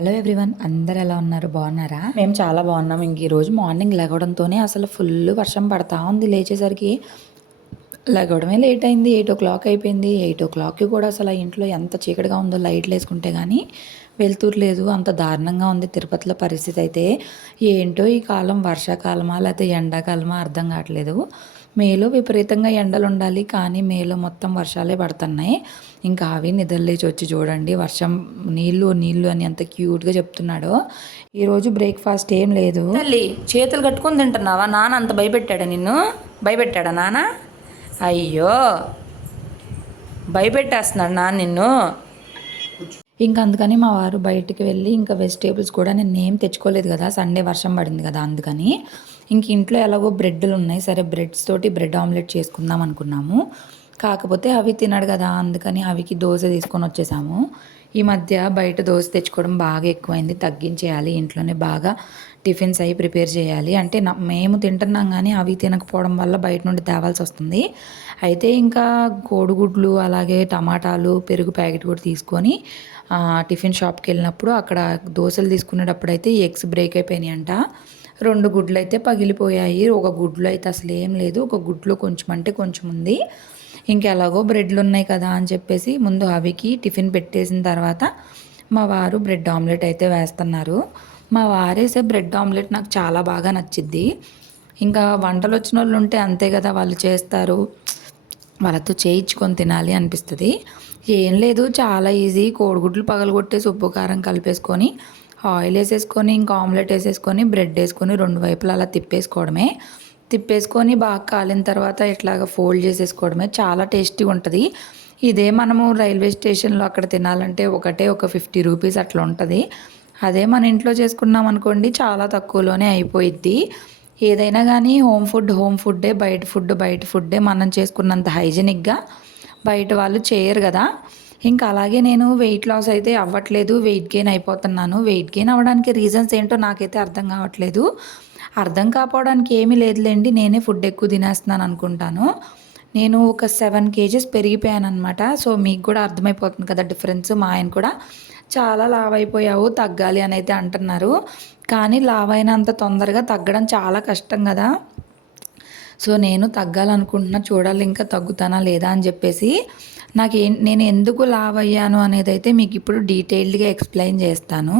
Hello everyone అందరు ఎలా ఉన్నారు? బాగున్నారా? మేము చాలా బాగున్నాం. ఇంక ఈరోజు మార్నింగ్ లెగవడంతోనే అసలు ఫుల్ వర్షం పడతా ఉంది. లేచేసరికి లెగవడమే లేట్ అయింది. ఎయిట్ ఓ క్లాక్ అయిపోయింది. ఎయిట్ ఓ క్లాక్కి కూడా అసలు ఇంట్లో ఎంత చీకటిగా ఉందో లైట్లు వేసుకుంటే కానీ వెళ్తూరు లేదు. అంత దారుణంగా ఉంది తిరుపతిలో పరిస్థితి అయితే. ఏంటో ఈ కాలం వర్షాకాలమా లేకపోతే ఎండాకాలమా అర్థం కావట్లేదు. మేలో విపరీతంగా ఎండలు ఉండాలి కానీ మేలో మొత్తం వర్షాలే పడుతున్నాయి. ఇంకా అవి నిద్రలేచి వచ్చి చూడండి వర్షం నీళ్ళు నీళ్ళు అని ఎంత క్యూట్గా చెప్తున్నాడో. ఈరోజు బ్రేక్ఫాస్ట్ ఏం లేదు. తల్లి చేతులు కట్టుకొని తింటున్నావా? నాన్న అంత భయపెట్టాడా నిన్ను? భయపెట్టాడా నాన్న? అయ్యో! భయపెట్టేస్తున్నాడు నాన్న నిన్ను. ఇంకా అందుకని మా వారు బయటికి వెళ్ళి ఇంకా వెజిటేబుల్స్ కూడా నేను ఏం తెచ్చుకోలేదు కదా సండే వర్షం పడింది కదా అందుకని. ఇంక ఇంట్లో ఎలాగో బ్రెడ్లు ఉన్నాయి. సరే బ్రెడ్స్ తోటి బ్రెడ్ ఆమ్లెట్ చేసుకుందాం అనుకున్నాము. కాకపోతే అవి తినడు కదా అందుకని అవికి దోశ తీసుకొని వచ్చేసాము. ఈ మధ్య బయట దోశ తెచ్చుకోవడం బాగా ఎక్కువైంది. తగ్గించేయాలి ఇంట్లోనే బాగా టిఫిన్స్ అవి ప్రిపేర్ చేయాలి. అంటే మేము తింటున్నాం కానీ అవి తినకపోవడం వల్ల బయట నుండి తేవాల్సి వస్తుంది. అయితే ఇంకా కోడిగుడ్లు అలాగే టమాటాలు పెరుగు ప్యాకెట్ కూడా తీసుకొని టిఫిన్ షాప్కి వెళ్ళినప్పుడు అక్కడ దోశలు తీసుకునేటప్పుడు అయితే ఎగ్స్ బ్రేక్ అయిపోయినాయి అంట రెండు గుడ్లు అయితే పగిలిపోయాయి. ఒక గుడ్లు అయితే అసలు ఏం లేదు. ఒక గుడ్లో కొంచెం అంటే కొంచెం ఉంది. ఇంకెలాగో బ్రెడ్లు ఉన్నాయి కదా అని చెప్పేసి ముందు అవికి టిఫిన్ పెట్టేసిన తర్వాత మా వారు బ్రెడ్ ఆమ్లెట్ అయితే వేస్తున్నారు. మా వారేసే బ్రెడ్ ఆమ్లెట్ నాకు చాలా బాగా నచ్చిద్ది. ఇంకా వంటలు వచ్చిన వాళ్ళు ఉంటే అంతే కదా వాళ్ళు చేస్తారు. వాళ్ళతో చేయించుకొని తినాలి అనిపిస్తుంది. ఏం లేదు చాలా ఈజీ. కోడిగుడ్లు పగలగొట్టేసి ఉప్పు కారం కలిపేసుకొని ఆయిల్ వేసేసుకొని ఇంకా ఆమ్లెట్ వేసేసుకొని బ్రెడ్ వేసుకొని రెండు వైపులా అలా తిప్పేసుకోవడమే. తిప్పేసుకొని బాగా కాలిన తర్వాత ఇట్లాగా ఫోల్డ్ చేసేసుకోవడమే. చాలా టేస్టీగా ఉంటుంది. ఇదే మనము రైల్వే స్టేషన్లో అక్కడ తినాలంటే ఒకటే ఒక ఫిఫ్టీ రూపీస్ అట్లా ఉంటుంది. అదే మన ఇంట్లో చేసుకున్నాం అనుకోండి చాలా తక్కువలోనే అయిపోయిద్ది. ఏదైనా కానీ హోమ్ ఫుడ్ హోమ్ ఫుడ్డే బయట ఫుడ్ బయట ఫుడ్డే మనం చేసుకున్నంత హైజెనిక్గా బయట వాళ్ళు చేయరు కదా. ఇంకా అలాగే నేను వెయిట్ లాస్ అయితే అవ్వట్లేదు వెయిట్ గెయిన్ అయిపోతున్నాను. వెయిట్ గెయిన్ అవ్వడానికి రీజన్స్ ఏంటో నాకైతే అర్థం కావట్లేదు. అర్థం కాపోవడానికి ఏమీ లేదులేండి నేనే ఫుడ్ ఎక్కువ తినేస్తున్నాను అనుకుంటాను. నేను ఒక సెవెన్ కేజెస్ పెరిగిపోయాను అనమాట సో మీకు కూడా అర్థమైపోతుంది కదా డిఫరెన్స్ మా ఆయన కూడా చాలా లావ్ అయిపోయావు తగ్గాలి అని అయితే అంటున్నారు. కానీ లావ్ అయినంత తొందరగా తగ్గడం చాలా కష్టం కదా. సో నేను తగ్గాలనుకుంటున్నా చూడాలి ఇంకా తగ్గుతానా లేదా అని చెప్పేసి. నాకు ఏం నేను ఎందుకు లావ్ అయ్యాను అనేది అయితే మీకు ఇప్పుడు డీటెయిల్డ్గా ఎక్స్ప్లెయిన్ చేస్తాను.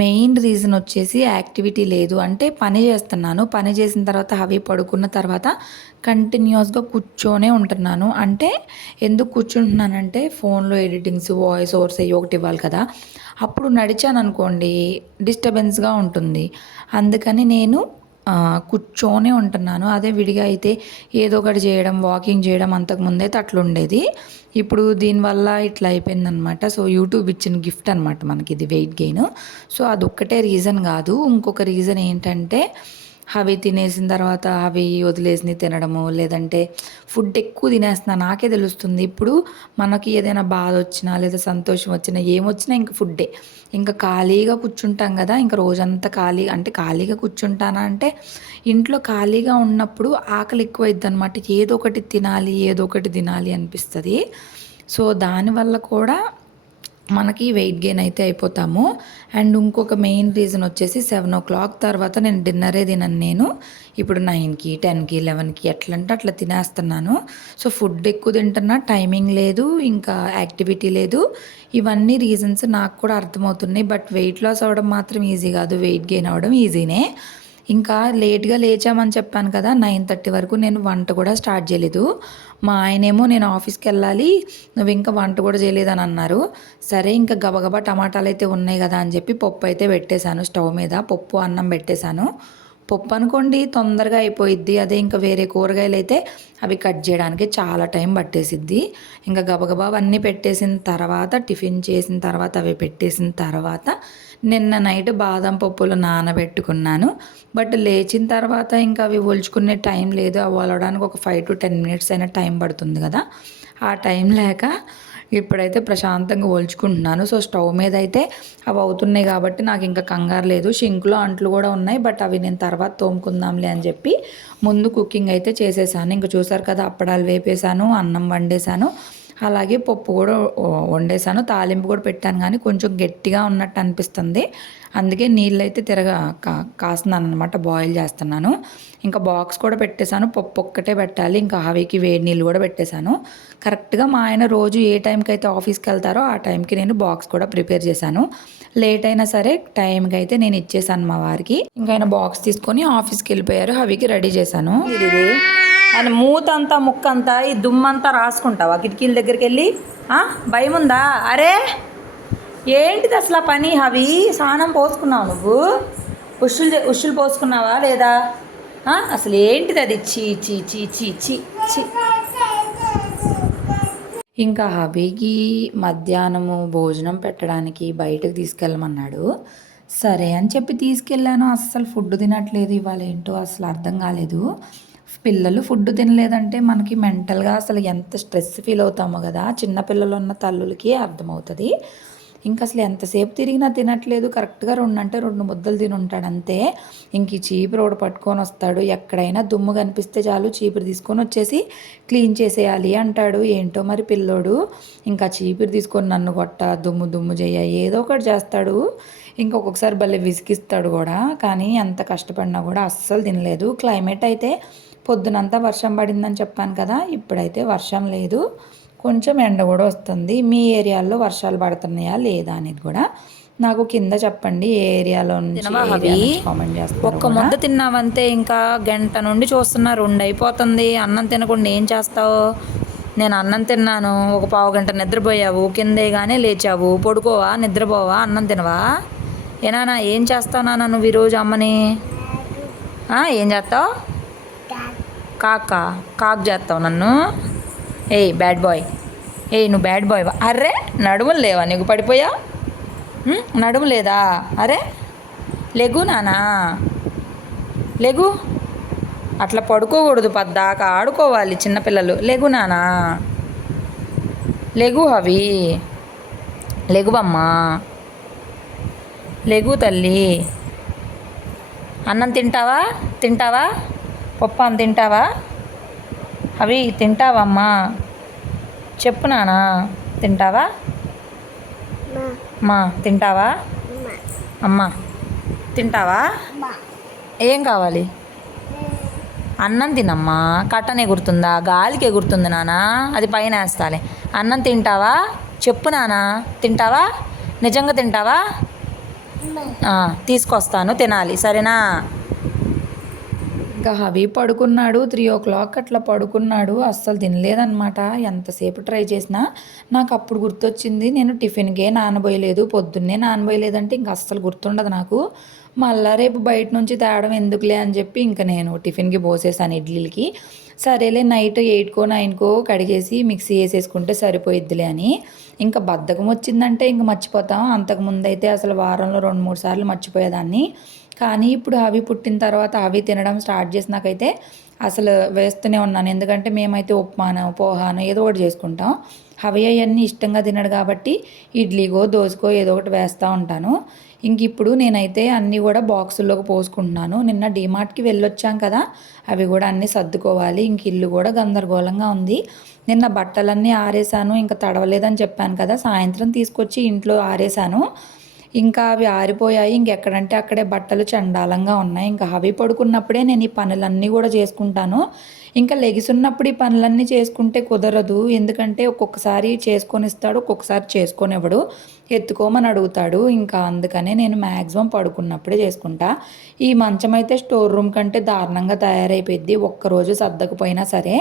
మెయిన్ రీజన్ వచ్చేసి యాక్టివిటీ లేదు. అంటే పని చేస్తున్నాను. పని చేసిన తర్వాత అవి పడుకున్న తర్వాత కంటిన్యూస్గా కూర్చొనే ఉంటున్నాను. అంటే ఎందుకు కూర్చుంటున్నానంటే ఫోన్లో ఎడిటింగ్స్ వాయిస్ ఓవర్స్ అయ్యి ఒకటి ఇవ్వాలి కదా. అప్పుడు నడిచాను అనుకోండి డిస్టర్బెన్స్గా ఉంటుంది. అందుకని నేను కూర్చోనే కూర్చొనే ఉంటున్నాను. అదే విడిగా అయితే ఏదో ఒకటి చేయడం వాకింగ్ చేయడం అంతకుముందైతే అట్లుండేది ఇప్పుడు దీనివల్ల ఇట్లా అయిపోయిందనమాట సో యూట్యూబ్ ఇచ్చిన గిఫ్ట్ అనమాట మనకి ఇది వెయిట్ గెయిన్. సో అదొక్కటే రీజన్ కాదు. ఇంకొక రీజన్ ఏంటంటే అవి తినేసిన తర్వాత అవి వదిలేసినవి తినడము లేదంటే ఫుడ్ ఎక్కువ తినేస్తున్నా నాకే తెలుస్తుంది. ఇప్పుడు మనకి ఏదైనా బాధ వచ్చినా లేదా సంతోషం వచ్చినా ఏమొచ్చినా ఇంకా ఫుడ్డే ఇంకా ఖాళీగా కూర్చుంటాం కదా ఇంకా రోజంతా ఖాళీ అంటే ఖాళీగా కూర్చుంటానా అంటే ఇంట్లో ఖాళీగా ఉన్నప్పుడు ఆకలి ఎక్కువైద్ది అనమాట ఏదో ఒకటి తినాలి ఏదో ఒకటి తినాలి అనిపిస్తుంది. సో దానివల్ల కూడా మనకి వెయిట్ గెయిన్ అయితే అయిపోతాము. అండ్ ఇంకొక మెయిన్ రీజన్ వచ్చేసి సెవెన్ ఓ క్లాక్ తర్వాత నేను డిన్నరే తినను నేను. ఇప్పుడు నైన్కి టెన్కి లెవెన్కి ఎట్లంటే అట్లా తినేస్తున్నాను. సో ఫుడ్ ఎక్కువ తింటున్నా టైమింగ్ లేదు ఇంకా యాక్టివిటీ లేదు. ఇవన్నీ రీజన్స్ నాకు కూడా అర్థమవుతున్నాయి. బట్ వెయిట్ లాస్ అవ్వడం మాత్రం ఈజీ కాదు. వెయిట్ గెయిన్ అవ్వడం ఈజీనే ఇంకా లేట్గా లేచామని చెప్పాను కదా నైన్ థర్టీ వరకు నేను వంట కూడా స్టార్ట్ చేయలేదు. మా ఆయనేమో నేను ఆఫీస్కి వెళ్ళాలి నువ్వు ఇంకా వంట కూడా చేయలేదని అన్నారు. సరే ఇంకా గబగబా టమాటాలు అయితే ఉన్నాయి కదా అని చెప్పి పప్పు అయితే పెట్టేశాను స్టవ్ మీద పప్పు అన్నం పెట్టేశాను. పప్పు అనుకోండి తొందరగా అయిపోయిద్ది. అదే ఇంకా వేరే కూరగాయలు అయితే అవి కట్ చేయడానికి చాలా టైం పట్టేసిద్ది. ఇంకా గబగబా అవన్నీ పెట్టేసిన తర్వాత టిఫిన్ చేసిన తర్వాత అవి పెట్టేసిన తర్వాత నిన్న నైట్ బాదం పప్పులు నానబెట్టుకున్నాను. బట్ లేచిన తర్వాత ఇంకా అవి ఒలుచుకునే టైం లేదు. అవి వలవడానికి ఒక ఫైవ్ టు టెన్ మినిట్స్ అయినా టైం పడుతుంది కదా. ఆ టైం లేక ఇప్పుడైతే ప్రశాంతంగా ఒలుచుకుంటున్నాను. సో స్టవ్ మీద అయితే అవి అవుతున్నాయి కాబట్టి నాకు ఇంకా కంగారు లేదు. షింక్లో అంట్లు కూడా ఉన్నాయి. బట్ అవి నేను తర్వాత తోముకుందాంలే అని చెప్పి ముందు కుకింగ్ అయితే చేసేసాను. ఇంకా చూసారు కదా అప్పడాలు వేపేసాను అన్నం వండేసాను అలాగే పప్పు కూడా వండేసాను తాలింపు కూడా పెట్టాను కానీ కొంచెం గట్టిగా ఉన్నట్టు అనిపిస్తుంది. అందుకే నీళ్ళు అయితే తిరగ కా కాస్తున్నాను అనమాట బాయిల్ చేస్తున్నాను. ఇంకా బాక్స్ కూడా పెట్టేశాను. పప్పు ఒక్కటే పెట్టాలి. ఇంకా హవికి వేడి నీళ్ళు కూడా పెట్టేశాను. కరెక్ట్గా మా ఆయన రోజు ఏ టైంకి అయితే ఆఫీస్కి వెళ్తారో ఆ టైంకి నేను బాక్స్ కూడా ప్రిపేర్ చేశాను. లేట్ అయినా సరే టైంకి అయితే నేను ఇచ్చేసాను మా వారికి. ఇంకా ఆయన బాక్స్ తీసుకొని ఆఫీస్కి వెళ్ళిపోయారు. హవికి రెడీ చేశాను. ఇది ఆయన మూతంతా ముక్కంతా ఈ దుమ్మంతా రాసుకుంటావా? కిటికీల దగ్గరికి వెళ్ళి? భయం ఉందా అరే! ఏంటిది అసలు ఆ పని హవి? స్నానం పోసుకున్నావు నువ్వు? ఉషులు ఉషులు పోసుకున్నావా లేదా? అసలు ఏంటిది అది? చీ చీ చీ చీ చీ చీ. ఇంకా హబీకి మధ్యాహ్నము భోజనం పెట్టడానికి బయటకు తీసుకెళ్ళమన్నాడు. సరే అని చెప్పి తీసుకెళ్ళాను. అస్సలు ఫుడ్ తినట్లేదు ఇవాళ ఏంటో అసలు అర్థం కాలేదు. పిల్లలు ఫుడ్ తినలేదంటే మనకి మెంటల్గా అసలు ఎంత స్ట్రెస్ ఫీల్ అవుతామో కదా. చిన్న పిల్లలు ఉన్న తల్లులకి అర్థమవుతుంది. ఇంకా అసలు ఎంతసేపు తిరిగినా తినట్లేదు. కరెక్ట్గా రెండు అంటే రెండు ముద్దలు తిని ఉంటాడు అంతే ఇంక ఈ చీపురు ఒకటి పట్టుకొని వస్తాడు. ఎక్కడైనా దుమ్ము కనిపిస్తే చాలు చీపురు తీసుకొని వచ్చేసి క్లీన్ చేసేయాలి అంటాడు. ఏంటో మరి పిల్లోడు. ఇంకా చీపురు తీసుకొని నన్ను కొట్ట దుమ్ము దుమ్ము చేయ ఏదో ఒకటి చేస్తాడు. ఇంకా ఒక్కొక్కసారి భలే విసిగిస్తాడు కూడా. కానీ ఎంత కష్టపడినా కూడా అస్సలు తినలేదు. క్లైమేట్ అయితే పొద్దునంతా వర్షం పడిందని చెప్పాను కదా. ఇప్పుడైతే వర్షం లేదు. కొంచెం ఎండ కూడా వస్తుంది. మీ ఏరియాలో వర్షాలు పడుతున్నాయా లేదా అనేది కూడా నాకు కింద చెప్పండి. ఏ ఏరియాలో ఒక్క ముద్ద తిన్నావంతే ఇంకా గంట నుండి చూస్తున్నా రెండు అయిపోతుంది అన్నం తినకుండా ఏం చేస్తావు? నేను అన్నం తిన్నాను. ఒక పావు గంట నిద్రపోయావు. కిందే కానీ లేచావు. పడుకోవా? నిద్రపోవా? అన్నం తినవా? ఏనానా ఏం చేస్తావు నాన్న నువ్వు ఈరోజు అమ్మని? ఆ, ఏం చేస్తావు? కాక. కాక్ చేస్తావు నన్ను? ఏయ్ బ్యాడ్ బాయ్ ఏయ్ నువ్వు బ్యాడ్ బాయ్ అర్రే నడుములు లేవా? నీకు పడిపోయా? నడుము లేదా? అరే లెగు నానా? లెగు? అట్లా పడుకోకూడదు పద్దాకా. ఆడుకోవాలి చిన్నపిల్లలు. లెగు నానా? లెగు అవి లెగువమ్మా. లెగు తల్లి. అన్నం తింటావా? తింటావా? పప్పు అన్నం తింటావా? అవి తింటావమ్మా. చెప్పు నానా తింటావా? అమ్మా తింటావా? అమ్మా. తింటావా? ఏం కావాలి? అన్నం తినమ్మా. కట్టన ఎగురుతుందా గాలికి ఎగురుతుంది నానా అది పైన వేస్తాలే. అన్నం తింటావా? చెప్పు నానా తింటావా? నిజంగా తింటావా? తీసుకొస్తాను. తినాలి. సరేనా? ఇంకా హవి పడుకున్నాడు త్రీ ఓ క్లాక్ అట్లా పడుకున్నాడు. అస్సలు తినలేదనమాట ఎంతసేపు ట్రై చేసినా నాకు అప్పుడు గుర్తొచ్చింది నేను టిఫిన్కే నానబోయలేదు. పొద్దున్నే నానబోయలేదంటే ఇంక అస్సలు గుర్తుండదు నాకు. మళ్ళా రేపు బయట నుంచి తేవడం ఎందుకులే అని చెప్పి ఇంకా నేను టిఫిన్కి పోసేసాను ఇడ్లీలకి. సరేలే నైట్ ఎయిట్కో నైన్కో కడిగేసి మిక్సీ వేసేసుకుంటే సరిపోయిద్దిలే అని. ఇంకా బద్ధకం వచ్చిందంటే ఇంక మర్చిపోతాం. అంతకుముందు అయితే అసలు వారంలో రెండు మూడు సార్లు మర్చిపోయేదాన్ని. కానీ ఇప్పుడు అవి పుట్టిన తర్వాత అవి తినడం స్టార్ట్ చేసినాకైతే అసలు వేస్తూనే ఉన్నాను. ఎందుకంటే మేమైతే ఉప్మాన పోహాను ఏదో ఒకటి చేసుకుంటాం. అవి అవన్నీ ఇష్టంగా తినడు కాబట్టి ఇడ్లీగో దోశకో ఏదో ఒకటి వేస్తూ ఉంటాను. ఇంక ఇప్పుడు నేనైతే అన్నీ కూడా బాక్సుల్లోకి పోసుకుంటున్నాను. నిన్న డీమార్ట్కి వెళ్ళొచ్చాం కదా అవి కూడా అన్నీ సర్దుకోవాలి. ఇంక ఇల్లు కూడా గందరగోళంగా ఉంది. నిన్న బట్టలన్నీ ఆరేసాను ఇంకా తడవలేదని చెప్పాను కదా సాయంత్రం తీసుకొచ్చి ఇంట్లో ఆరేసాను ఇంకా అవి ఆరిపోయాయి ఇంకెక్కడంటే అక్కడే బట్టలు చండాలంగా ఉన్నాయి. ఇంకా అవి పడుకున్నప్పుడే నేను ఈ పనులన్నీ కూడా చేసుకుంటాను. ఇంకా లెగిసున్నప్పుడు ఈ పనులన్నీ చేసుకుంటే కుదరదు. ఎందుకంటే ఒక్కొక్కసారి చేసుకొని ఇస్తాడు ఒక్కొక్కసారి చేసుకొనివ్వడు. ఎత్తుకోమని అడుగుతాడు. ఇంకా అందుకనే నేను మ్యాక్సిమం పడుకున్నప్పుడే చేసుకుంటా. ఈ మంచం అయితే స్టోర్ రూమ్ కంటే దారుణంగా తయారైపోయింది ఒక్కరోజు సర్దకపోయినా సరే.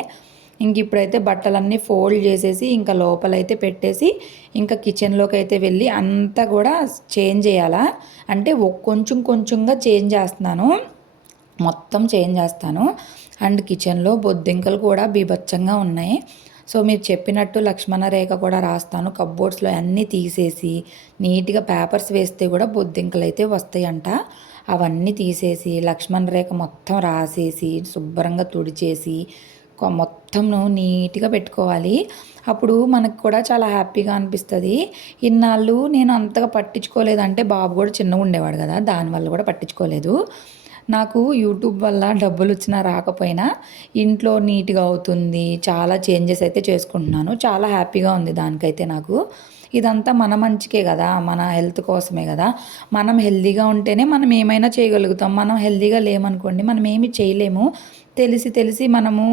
ఇంక ఇప్పుడైతే బట్టలన్నీ ఫోల్డ్ చేసేసి ఇంకా లోపలైతే పెట్టేసి ఇంకా కిచెన్లోకి అయితే వెళ్ళి అంతా కూడా చేంజ్ చేయాలా? అంటే కొంచెం కొంచెంగా చేంజ్ చేస్తున్నాను. మొత్తం చేంజ్ చేస్తాను. అండ్ కిచెన్లో బొద్దింకలు కూడా బీభత్సంగా ఉన్నాయి. సో మీరు చెప్పినట్టు లక్ష్మణ రేఖ కూడా రాస్తాను. కబ్బోర్డ్స్లో అన్నీ తీసేసి నీట్గా పేపర్స్ వేస్తే కూడా బొద్దింకలు అయితే వస్తాయంట. అవన్నీ తీసేసి లక్ష్మణ రేఖ మొత్తం రాసేసి శుభ్రంగా తుడిచేసి మొత్తంను మొత్తం నీట్గా పెట్టుకోవాలి. అప్పుడు మనకు కూడా చాలా హ్యాపీగా అనిపిస్తుంది. ఇన్నాళ్ళు నేను అంతగా పట్టించుకోలేదంటే బాబు కూడా చిన్నగా ఉండేవాడు కదా దానివల్ల కూడా పట్టించుకోలేదు. నాకు యూట్యూబ్ వల్ల డబ్బులు వచ్చినా రాకపోయినా ఇంట్లో నీట్గా అవుతుంది చాలా చేంజెస్ అయితే చేసుకుంటున్నాను. చాలా హ్యాపీగా ఉంది దానికైతే నాకు. ఇదంతా మన మంచికే కదా మన హెల్త్ కోసమే కదా. మనం హెల్తీగా ఉంటేనే మనం ఏమైనా చేయగలుగుతాం. మనం హెల్తీగా లేమనుకోండి మనం ఏమి చేయలేము. తెలిసి తెలిసి మనము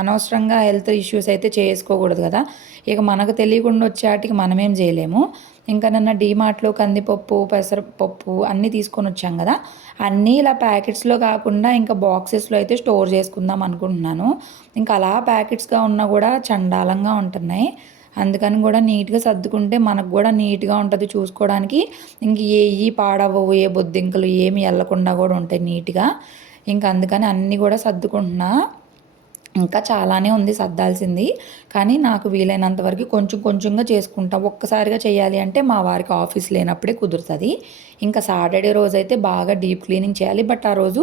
అనవసరంగా హెల్త్ ఇష్యూస్ అయితే చేసుకోకూడదు కదా. ఇక మనకు తెలియకుండా వచ్చేటికి మనమేం చేయలేము. ఇంకా నిన్న డీమార్ట్లో కందిపప్పు పెసరపప్పు అన్నీ తీసుకొని వచ్చాం కదా. అన్నీ ఇలా ప్యాకెట్స్లో కాకుండా ఇంకా బాక్సెస్లో అయితే స్టోర్ చేసుకుందాం అనుకుంటున్నాను. ఇంకా అలా ప్యాకెట్స్గా ఉన్నా కూడా చండాలంగా ఉంటున్నాయి. అందుకని కూడా నీట్గా సర్దుకుంటే మనకు కూడా నీట్గా ఉంటుంది చూసుకోవడానికి. ఇంక ఏ పాడవవు ఏ బొద్దింకలు ఏమి వెళ్ళకుండా కూడా ఉంటాయి నీట్గా. ఇంకా అందుకని అన్నీ కూడా సర్దుకుంటున్నా. ఇంకా చాలానే ఉంది సర్దాల్సింది. కానీ నాకు వీలైనంత వరకు కొంచెం కొంచెంగా చేసుకుంటా. ఒక్కసారిగా చేయాలి అంటే మా వారికి ఆఫీస్ లేనప్పుడే కుదురుతుంది. ఇంకా సాటర్డే రోజు అయితే బాగా డీప్ క్లీనింగ్ చేయాలి. బట్ ఆ రోజు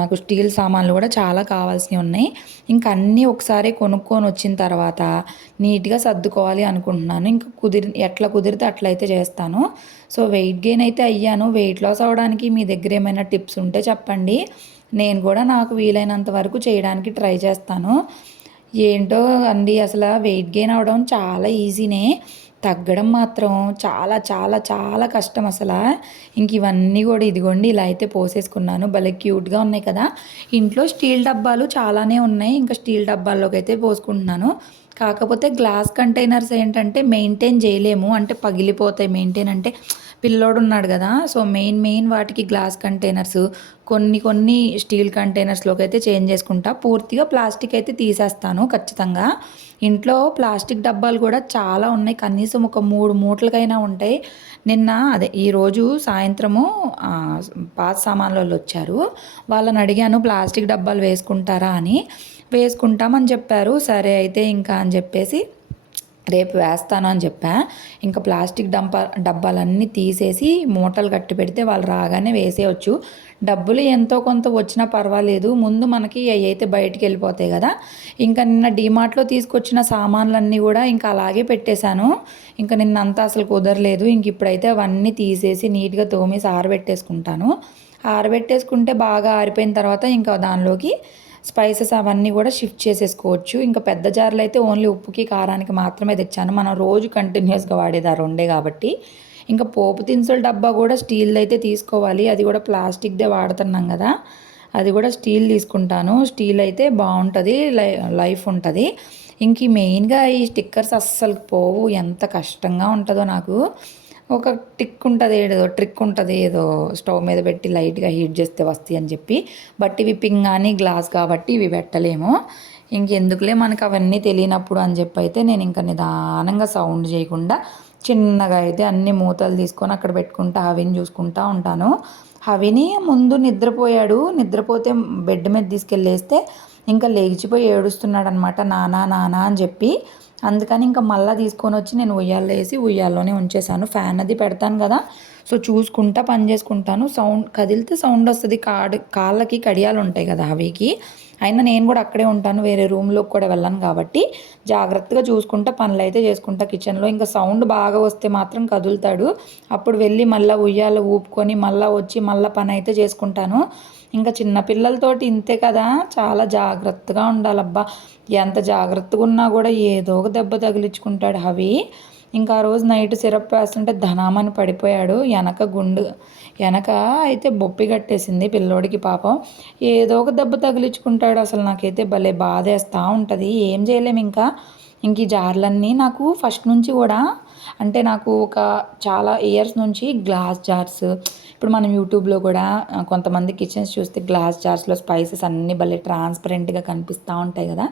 నాకు స్టీల్ సామాన్లు కూడా చాలా కావాల్సినవి ఉన్నాయి. ఇంకా అన్నీ ఒకసారి కొనుక్కొని వచ్చిన తర్వాత నీట్గా సర్దుకోవాలి అనుకుంటున్నాను. ఇంకా కుదిరి ఎట్లా కుదిరితే అట్లయితే చేస్తాను. సో వెయిట్ గెయిన్ అయితే అయ్యాను. వెయిట్ లాస్ అవ్వడానికి మీ దగ్గర ఏమైనా టిప్స్ ఉంటే చెప్పండి. నేను కూడా నాకు వీలైనంత వరకు చేయడానికి ట్రై చేస్తాను. ఏంటో అండి అసలు వెయిట్ గెయిన్ అవ్వడం చాలా ఈజీనే. తగ్గడం మాత్రం చాలా చాలా చాలా కష్టం అసలు. ఇంక ఇవన్నీ కూడా ఇదిగోండి ఇలా అయితే పోసేసుకున్నాను. భలే క్యూట్గా ఉన్నాయి కదా. ఇంట్లో స్టీల్ డబ్బాలు చాలానే ఉన్నాయి. ఇంకా స్టీల్ డబ్బాల్లోకి అయితే పోసుకుంటున్నాను. కాకపోతే గ్లాస్ కంటైనర్స్ ఏంటంటే మెయింటైన్ చేయలేము. అంటే పగిలిపోతాయి మెయింటైన్ అంటే పిల్లోడు ఉన్నాడు కదా సో మెయిన్ మెయిన్ వాటికి గ్లాస్ కంటైనర్స్ కొన్ని కొన్ని స్టీల్ కంటైనర్స్లోకి అయితే చేంజ్ చేసుకుంటా. పూర్తిగా ప్లాస్టిక్ అయితే తీసేస్తాను ఖచ్చితంగా. ఇంట్లో ప్లాస్టిక్ డబ్బాలు కూడా చాలా ఉన్నాయి. కనీసం ఒక మూడు మూటలకైనా ఉంటాయి. నిన్న అదే ఈరోజు సాయంత్రము పాత సామాన్లు వాళ్ళు వచ్చారు. వాళ్ళని అడిగాను ప్లాస్టిక్ డబ్బాలు వేసుకుంటారా? అని. వేసుకుంటామని చెప్పారు. సరే అయితే ఇంకా అని చెప్పేసి రేపు వేస్తాను అని చెప్పా. ఇంకా ప్లాస్టిక్ డంప డబ్బాలన్నీ తీసేసి మూటలు కట్టి పెడితే వాళ్ళు రాగానే వేసేయచ్చు. డబ్బులు ఎంతో కొంత వచ్చినా పర్వాలేదు. ముందు మనకి అవి అయితే బయటికి వెళ్ళిపోతాయి కదా. ఇంకా నిన్న డీమార్ట్లో తీసుకొచ్చిన సామాన్లన్నీ కూడా ఇంకా అలాగే పెట్టేశాను. ఇంకా నిన్న అంతా అసలు కుదరలేదు. ఇంక ఇప్పుడైతే అవన్నీ తీసేసి నీట్గా తోమేసి ఆరబెట్టేసుకుంటాను. ఆరబెట్టేసుకుంటే బాగా ఆరిపోయిన తర్వాత ఇంకా దానిలోకి స్పైసెస్ అవన్నీ కూడా షిఫ్ట్ చేసేసుకోవచ్చు. ఇంకా పెద్ద జార్లు అయితే ఓన్లీ ఉప్పుకి కారానికి మాత్రమే తెచ్చాను. మనం రోజు కంటిన్యూస్గా వాడేది ఆ రెండే కాబట్టి. ఇంకా పోపు దినుసుల డబ్బా కూడా స్టీల్ది అయితే తీసుకోవాలి. అది కూడా ప్లాస్టిక్దే వాడుతున్నాం కదా. అది కూడా స్టీల్ తీసుకుంటాను. స్టీల్ అయితే బాగుంటుంది. లై లైఫ్ ఉంటుంది. ఇంక మెయిన్గా ఈ స్టిక్కర్స్ అస్సలు పోవు. ఎంత కష్టంగా ఉంటుందో నాకు. ఒక టిక్ ఉంటుంది ఏదో ట్రిక్ ఉంటుంది ఏదో స్టవ్ మీద పెట్టి లైట్గా హీట్ చేస్తే వస్తాయి అని చెప్పి. బట్ ఇవి పింగ్ కానీ గ్లాస్ కాబట్టి ఇవి పెట్టలేము. ఇంకెందుకులే మనకు అవన్నీ తెలియనప్పుడు అని చెప్పి అయితే నేను ఇంకా నిదానంగా సౌండ్ చేయకుండా చిన్నగా అయితే అన్ని మూతలు తీసుకొని అక్కడ పెట్టుకుంటా హవిని చూసుకుంటా ఉంటాను. హవిని ముందు నిద్రపోయాడు. నిద్రపోతే బెడ్ మీద తీసుకెళ్ళేస్తే ఇంకా లేచిపోయి ఏడుస్తున్నాడు అనమాట నానా నానా అని చెప్పి. అందుకని ఇంకా మళ్ళీ తీసుకొని వచ్చి నేను ఉయ్యాల్లో వేసి ఉయ్యాల్లోనే ఉంచేసాను ఫ్యాన్ అది పెడతాను కదా. సో చూసుకుంటా పని చేసుకుంటాను. సౌండ్ కదిలితే సౌండ్ వస్తుంది. కాడు కాళ్ళకి కడియాలు ఉంటాయి కదా అవికి. అయినా నేను కూడా అక్కడే ఉంటాను. వేరే రూమ్లోకి కూడా వెళ్ళను కాబట్టి జాగ్రత్తగా చూసుకుంటా పనులు అయితే చేసుకుంటా. కిచెన్లో ఇంకా సౌండ్ బాగా వస్తే మాత్రం కదులుతాడు. అప్పుడు వెళ్ళి మళ్ళీ ఉయ్యాల ఊపుకొని మళ్ళీ వచ్చి మళ్ళీ పని అయితే చేసుకుంటాను. ఇంకా చిన్నపిల్లలతోటి ఇంతే కదా. చాలా జాగ్రత్తగా ఉండాలబ్బా. ఎంత జాగ్రత్తగా ఉన్నా కూడా ఏదో ఒక దెబ్బ తగిలించుకుంటాడు అవి ఇంకా ఆ రోజు నైట్ సిరప్ వేస్తుంటే ధనామని పడిపోయాడు. వెనక గుండు వెనక అయితే బొప్పి కట్టేసింది పిల్లోడికి పాపం. ఏదో ఒక దెబ్బ తగిలించుకుంటాడు అసలు. నాకైతే భలే బాధేస్తూ ఉంటుంది. ఏం చేయలేము ఇంకా. ఇంక ఈ జార్లన్నీ నాకు ఫస్ట్ నుంచి కూడా అంటే నాకు ఒక చాలా ఇయర్స్ నుంచి గ్లాస్ జార్స్ ఇప్పుడు మనం యూట్యూబ్లో కూడా కొంతమంది కిచెన్స్ చూస్తే గ్లాస్ జార్స్లో స్పైసెస్ అన్నీ భలే ట్రాన్స్పరెంట్గా కనిపిస్తూ ఉంటాయి కదా.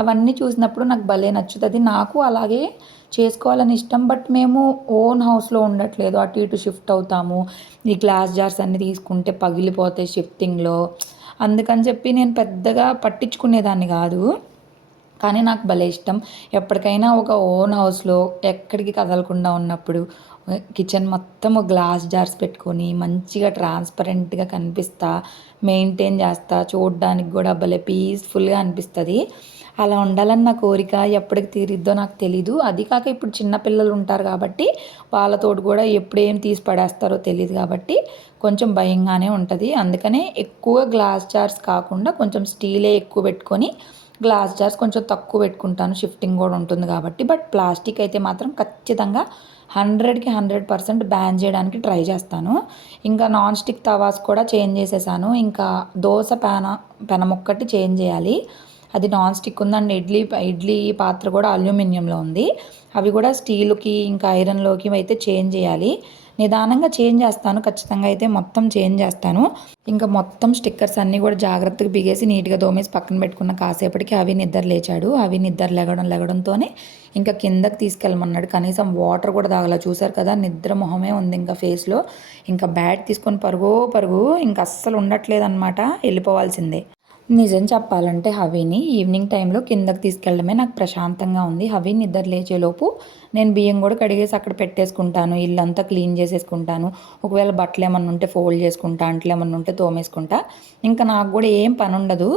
అవన్నీ చూసినప్పుడు నాకు భలే నచ్చుతుంది. నాకు అలాగే చేసుకోవాలని ఇష్టం బట్ మేము ఓన్ హౌస్లో ఉండట్లేదు. అటు ఇటు షిఫ్ట్ అవుతాము. ఈ గ్లాస్ జార్స్ అన్నీ తీసుకుంటే పగిలిపోతాయి షిఫ్టింగ్లో అందుకని చెప్పి నేను పెద్దగా పట్టించుకునేదాన్ని కాదు. కానీ నాకు భలే ఇష్టం. ఎప్పటికైనా ఒక ఓన్ హౌస్లో ఎక్కడికి కదలకుండా ఉన్నప్పుడు కిచెన్ మొత్తం గ్లాస్ జార్స్ పెట్టుకొని మంచిగా ట్రాన్స్పరెంట్గా కనిపిస్తా మెయింటైన్ చేస్తా చూడడానికి కూడా భలే పీస్ఫుల్గా అనిపిస్తుంది. అలా ఉండాలని నా కోరిక ఎప్పటికి తీరిద్దో నాకు తెలీదు. అది కాక ఇప్పుడు చిన్నపిల్లలు ఉంటారు కాబట్టి వాళ్ళతోటి కూడా ఎప్పుడు ఏం తీసి పడేస్తారో తెలియదు కాబట్టి కొంచెం భయంగానే ఉంటుంది. అందుకనే ఎక్కువ గ్లాస్ జార్స్ కాకుండా కొంచెం స్టీలే ఎక్కువ పెట్టుకొని గ్లాస్ జార్స్ కొంచెం తక్కువ పెట్టుకుంటాను. షిఫ్టింగ్ కూడా ఉంటుంది కాబట్టి. బట్ ప్లాస్టిక్ అయితే మాత్రం ఖచ్చితంగా హండ్రెడ్కి హండ్రెడ్ పర్సెంట్ బ్యాన్ చేయడానికి ట్రై చేస్తాను. ఇంకా నాన్ స్టిక్ తవాస్ కూడా చేంజ్ చేసేసాను. ఇంకా దోశ పెన పెనమొక్కటి చేంజ్ చేయాలి. అది నాన్ స్టిక్ ఉందండి ఇడ్లీ ఇడ్లీ పాత్ర కూడా అల్యూమినియంలో ఉంది. అవి కూడా స్టీల్కి ఇంకా ఐరన్లోకి అయితే చేంజ్ చేయాలి. నిదానంగా చేంజ్ చేస్తాను ఖచ్చితంగా అయితే మొత్తం చేంజ్ చేస్తాను. ఇంకా మొత్తం స్టిక్కర్స్ అన్నీ కూడా జాగ్రత్తగా బిగేసి నీట్గా దోమేసి పక్కన పెట్టుకున్న కాసేపటికి అవి నిద్ర లేచాడు. అవి నిద్ర లెగడం లెగడంతోనే ఇంకా కిందకి తీసుకెళ్ళమన్నాడు. కనీసం వాటర్ కూడా తాగలా. చూసారు కదా నిద్ర మొహమే ఉంది ఇంకా ఫేస్లో. ఇంకా బ్యాట్ తీసుకొని పరుగు పరుగు ఇంకా అస్సలు ఉండట్లేదు అనమాట వెళ్ళిపోవాల్సిందే. నిజం చెప్పాలంటే హవీని ఈవినింగ్ టైంలో కిందకి తీసుకెళ్ళడమే నాకు ప్రశాంతంగా ఉంది. హవీ నిద్ర లేచేలోపు నేను బియ్యం కూడా కడిగేసి అక్కడ పెట్టేసుకుంటాను. ఇల్లంతా క్లీన్ చేసేసుకుంటాను. ఒకవేళ బట్టలు ఏమన్నా ఉంటే ఫోల్డ్ చేసుకుంటా అంట్లు ఏమన్నా ఉంటే తోమేసుకుంటా. ఇంకా నాకు కూడా ఏం పని ఉండదు.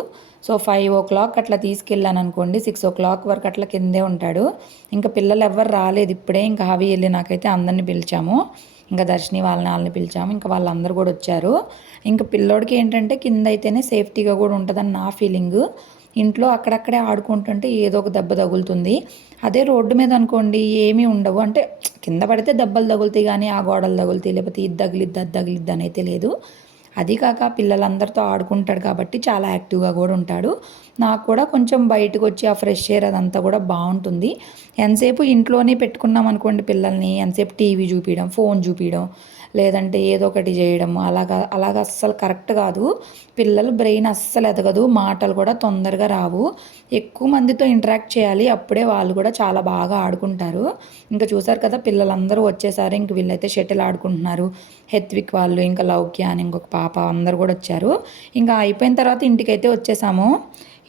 సో ఫైవ్ ఓ క్లాక్ అట్లా తీసుకెళ్ళాను అనుకోండి. సిక్స్ ఓ క్లాక్ వరకు అట్లా కిందే ఉంటాడు. ఇంకా పిల్లలు ఎవ్వరు రాలేదు. ఇప్పుడే ఇంకా హవీ వెళ్ళి నాకైతే అందరిని పిలిచాము. ఇంకా దర్శిని వాళ్ళని వాళ్ళని పిలిచాము. ఇంకా వాళ్ళందరూ కూడా వచ్చారు. ఇంకా పిల్లోడికి ఏంటంటే కింద అయితేనే సేఫ్టీగా కూడా ఉంటుందని నా ఫీలింగ్. ఇంట్లో అక్కడక్కడే ఆడుకుంటుంటే ఏదో ఒక దెబ్బ తగులుతుంది. అదే రోడ్డు మీద అనుకోండి ఏమీ ఉండవు. అంటే కింద పడితే దెబ్బలు తగులుతాయి కానీ ఆ గోడలు తగులుతాయి. లేకపోతే ఇది తగిలిద్ది అది తగిలిద్ది అని అయితే లేదు. అది కాక పిల్లలందరితో ఆడుకుంటాడు కాబట్టి చాలా యాక్టివ్గా కూడా ఉంటాడు. నాకు కూడా కొంచెం బయటకు వచ్చి ఆ ఫ్రెష్ ఎయిర్ అదంతా కూడా బాగుంటుంది. ఎంతసేపు ఇంట్లోనే పెట్టుకున్నాం అనుకోండి పిల్లల్ని ఎంతసేపు టీవీ చూపించడం ఫోన్ చూపించడం లేదంటే ఏదో ఒకటి చేయడం అలాగా అలాగ అస్సలు కరెక్ట్ కాదు. పిల్లలు బ్రెయిన్ అస్సలు ఎదగదు మాటలు కూడా తొందరగా రావు. ఎక్కువ మందితో ఇంటరాక్ట్ చేయాలి అప్పుడే వాళ్ళు కూడా చాలా బాగా ఆడుకుంటారు. ఇంకా చూసారు కదా పిల్లలందరూ వచ్చేసారు ఇంక వీళ్ళైతే షటిల్ ఆడుకుంటున్నారు. హెత్విక్ వాళ్ళు ఇంకా లౌక్య అని ఇంకొక పాప అందరు కూడా వచ్చారు. ఇంకా అయిపోయిన తర్వాత ఇంటికైతే వచ్చేసాము.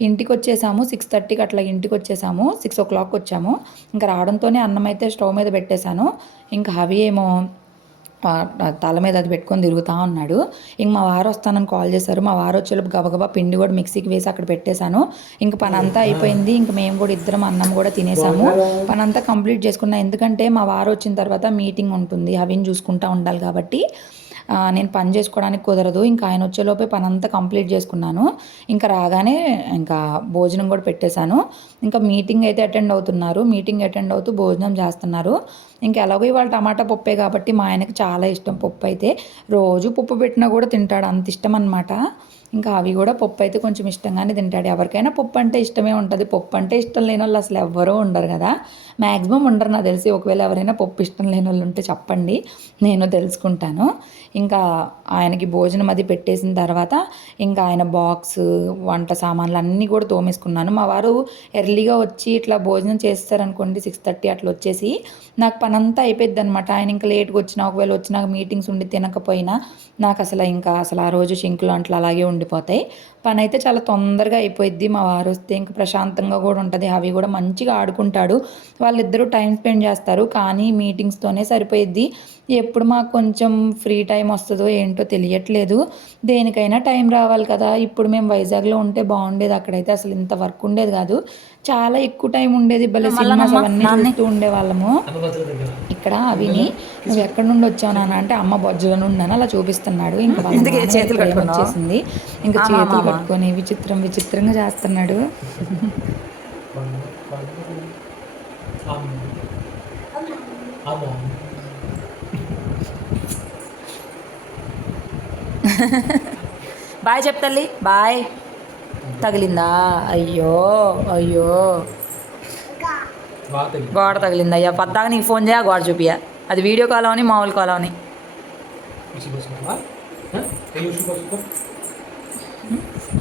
ఇంటికి వచ్చేసాము సిక్స్ థర్టీకి అట్లా ఇంటికి వచ్చేసాము సిక్స్ ఓ క్లాక్ వచ్చాము. ఇంకా రావడంతోనే అన్నం అయితే స్టవ్ మీద పెట్టేశాను. ఇంకా అవి ఏమో తల మీద అది పెట్టుకొని తిరుగుతూ ఉన్నాడు. ఇంక మా వారు వస్తానని కాల్ చేశారు. మా వారు వచ్చేలోపు గబగబా పిండి కూడా మిక్సీకి వేసి అక్కడ పెట్టేశాను. ఇంక పని అంతా అయిపోయింది. ఇంక మేము కూడా ఇద్దరం అన్నం కూడా తినేసాము. పని అంతా కంప్లీట్ చేసుకున్నా. ఎందుకంటే మా వారు వచ్చిన తర్వాత మీటింగ్ ఉంటుంది. అవిని చూసుకుంటూ ఉండాలి కాబట్టి. నేను పని చేసుకోవడానికి కుదరదు. ఇంకా ఆయన వచ్చేలోపే పని అంతా కంప్లీట్ చేసుకున్నాను. ఇంకా రాగానే ఇంకా భోజనం కూడా పెట్టేశాను. ఇంకా మీటింగ్ అయితే అటెండ్ అవుతున్నారు. మీటింగ్ అటెండ్ అవుతూ భోజనం చేస్తున్నారు. ఇంకా ఎలాగో ఇవాళ టమాటా పప్పే కాబట్టి మా ఆయనకి చాలా ఇష్టం పప్పు అయితే. రోజు పప్పు పెట్టినా కూడా తింటాడు. అంత ఇష్టం అనమాట ఇంకా అవి కూడా పప్పు అయితే కొంచెం ఇష్టంగానే తింటాడు. ఎవరికైనా పప్పు అంటే ఇష్టమే ఉంటుంది. పప్పు అంటే ఇష్టం లేని వాళ్ళు అసలు ఎవ్వరూ ఉండరు కదా. మ్యాక్సిమం ఉండరు నాకు తెలిసి. ఒకవేళ ఎవరైనా పప్పు ఇష్టం లేని వాళ్ళు ఉంటే చెప్పండి. నేను తెలుసుకుంటాను. ఇంకా ఆయనకి భోజనం అది పెట్టేసిన తర్వాత ఇంకా ఆయన బాక్స్ వంట సామాన్లు అన్నీ కూడా తోమేసుకున్నాను. మా వారు ఎర్లీగా వచ్చి ఇట్లా భోజనం చేస్తారనుకోండి సిక్స్ థర్టీ అట్లా వచ్చేసి నాకు పని అంతా అయిపోద్ది అనమాట ఆయన ఇంకా లేట్గా వచ్చినా ఒకవేళ వచ్చినాక మీటింగ్స్ ఉండి తినకపోయినా నాకు అసలు ఇంకా అసలు ఆ రోజు షింకులు అంట్లు అలాగే ఉండిపోతాయి. పని అయితే చాలా తొందరగా అయిపోయిద్ది. మా వారు వస్తే ఇంకా ప్రశాంతంగా కూడా ఉంటుంది. అవి కూడా మంచిగా ఆడుకుంటాడు. వాళ్ళిద్దరూ టైం స్పెండ్ చేస్తారు. కానీ మీటింగ్స్తోనే సరిపోయిద్ది. ఎప్పుడు మాకు కొంచెం ఫ్రీ టైం వస్తుందో ఏంటో తెలియట్లేదు. దేనికైనా టైం రావాలి కదా. ఇప్పుడు మేము వైజాగ్లో ఉంటే బాగుండేది. అక్కడైతే అసలు ఇంత వర్క్ ఉండేది కాదు. చాలా ఎక్కువ టైం ఉండేది. భలే సినిమాస్ అవన్నీ చూస్తూ ఉండేవాళ్ళము. ఇక్కడ అవిని నువ్వు ఎక్కడి నుండి వచ్చావు నాన్న? అంటే అమ్మ బొజ్జులో నుండి అలా చూపిస్తున్నాడు. ఇంకా చేతులు వచ్చేసింది ఇంకా చేతులు పట్టుకొని విచిత్రం విచిత్రంగా చేస్తున్నాడు. బాయ్ చెప్తల్లి బాయ్. తగిలిందా? అయ్యో అయ్యో. గోడ తగిలింది. అయ్యా పద్దాక నీకు ఫోన్ చేయ గోడ చూపియా అది వీడియో కాల్ అవని మామూలు కాల్ అవని.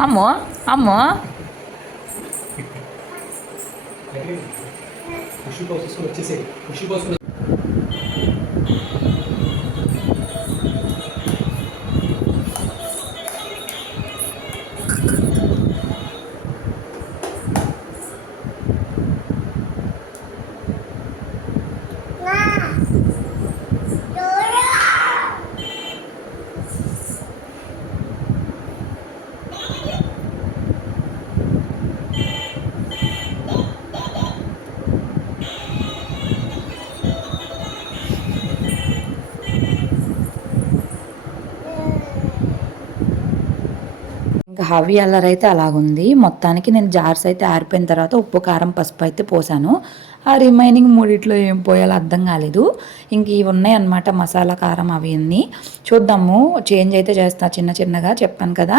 అమ్మో అమ్మో. హవి అల్లర్ అయితే అలాగుంది. మొత్తానికి నేను జార్స్ అయితే ఆరిపోయిన తర్వాత ఉప్పు కారం పసుపు అయితే పోసాను. ఆ రిమైనింగ్ మూడిట్లో ఏం పోయాలో అర్థం కాలేదు. ఇంక ఇవి ఉన్నాయి అన్నమాట మసాలా కారం అవి చూద్దాము చేంజ్ అయితే చేస్తా చిన్న చిన్నగా చెప్పాను కదా.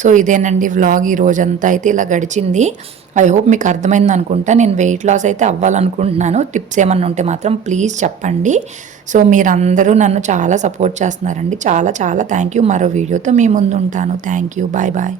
సో ఇదేనండి వ్లాగ్ ఈ రోజంతా అయితే ఇలా గడిచింది. ఐ హోప్ మీకు అర్థమైంది అనుకుంటా నేను వెయిట్ లాస్ అయితే అవ్వాలనుకుంటున్నాను. టిప్స్ ఏమన్నా ఉంటే మాత్రం ప్లీజ్ చెప్పండి. సో మీరందరూ నన్ను చాలా సపోర్ట్ చేస్తున్నారండి. చాలా చాలా థ్యాంక్ యూ. మరో వీడియోతో మీ ముందు ఉంటాను థ్యాంక్ యూ. Bye bye.